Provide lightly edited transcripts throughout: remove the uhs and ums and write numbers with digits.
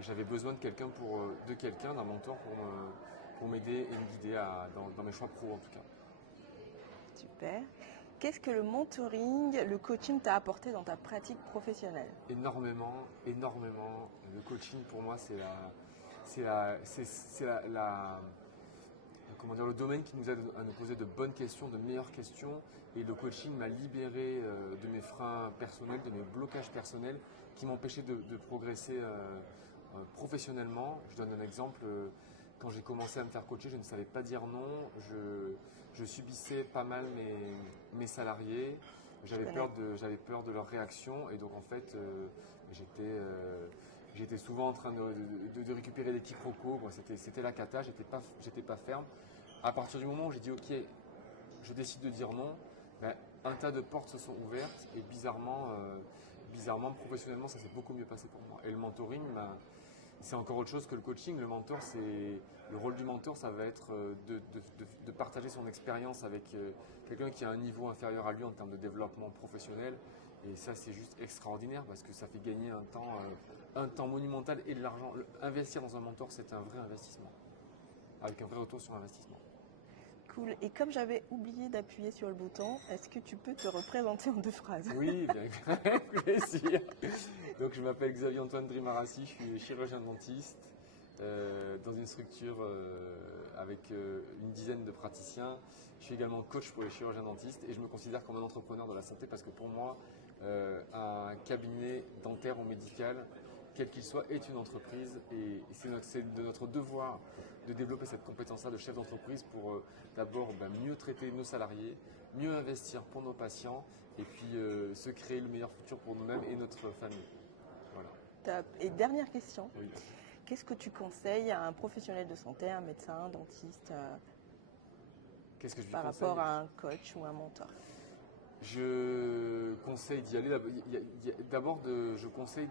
et j'avais besoin de quelqu'un d'un mentor pour m'aider et me guider dans mes choix pro en tout cas. Super. Qu'est-ce que le mentoring, le coaching t'a apporté dans ta pratique professionnelle? Énormément, énormément. Le coaching pour moi comment dire, le domaine qui nous aide à nous poser de bonnes questions, de meilleures questions. Et le coaching m'a libéré de mes freins personnels, de mes blocages personnels qui m'empêchaient de progresser professionnellement. Je donne un exemple. Quand j'ai commencé à me faire coacher, je ne savais pas dire non. Je subissais pas mal mes salariés. Je connais. J'avais peur de leur réaction. Et donc en fait, j'étais souvent en train de récupérer des quiproquos. Bon, c'était la cata, j'étais pas ferme. À partir du moment où j'ai dit ok, je décide de dire non, ben, un tas de portes se sont ouvertes et bizarrement, professionnellement, ça s'est beaucoup mieux passé pour moi. Et le mentoring, ben, c'est encore autre chose que le coaching. Le rôle du mentor, ça va être de partager son expérience avec quelqu'un qui a un niveau inférieur à lui en termes de développement professionnel. Et ça, c'est juste extraordinaire parce que ça fait gagner un temps monumental et de l'argent. Investir dans un mentor, c'est un vrai investissement, avec un vrai retour sur investissement. Cool. Et comme j'avais oublié d'appuyer sur le bouton, est-ce que tu peux te représenter en 2 phrases? Oui, bien avec plaisir. Donc, je m'appelle Xavier Antoine Drimarassi, je suis chirurgien dentiste dans une structure avec une dizaine de praticiens. Je suis également coach pour les chirurgiens dentistes et je me considère comme un entrepreneur de la santé parce que pour moi, un cabinet dentaire ou médical, quel qu'il soit, est une entreprise et c'est de notre devoir de développer cette compétence-là de chef d'entreprise pour d'abord mieux traiter nos salariés, mieux investir pour nos patients et puis se créer le meilleur futur pour nous-mêmes et notre famille. Voilà. Top. Et dernière question. Oui. Qu'est-ce que tu conseilles à un professionnel de santé, un médecin, un dentiste, Qu'est-ce que je lui par conseille? rapport à un coach ou un mentor? Je conseille d'y aller. D'abord, je conseille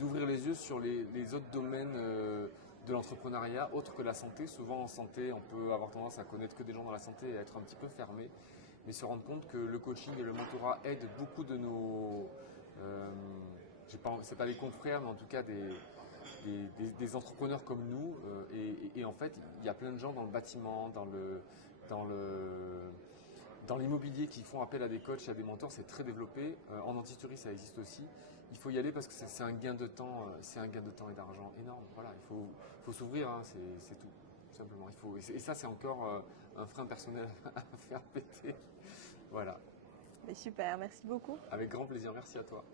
d'ouvrir les yeux sur les autres domaines de l'entrepreneuriat, autres que la santé. Souvent en santé, on peut avoir tendance à connaître que des gens dans la santé et à être un petit peu fermé. Mais se rendre compte que le coaching et le mentorat aident beaucoup de nos, c'est pas des confrères, mais en tout cas des entrepreneurs comme nous. Et en fait, il y a plein de gens dans le bâtiment, dans le, dans l'immobilier qui font appel à des coachs et à des mentors, c'est très développé. En dentisterie, ça existe aussi. Il faut y aller parce que c'est un gain de temps, c'est un gain de temps et d'argent énorme. Voilà, faut s'ouvrir, hein, c'est tout simplement. Et ça, c'est encore un frein personnel à faire péter. Voilà. Mais super, merci beaucoup. Avec grand plaisir. Merci à toi.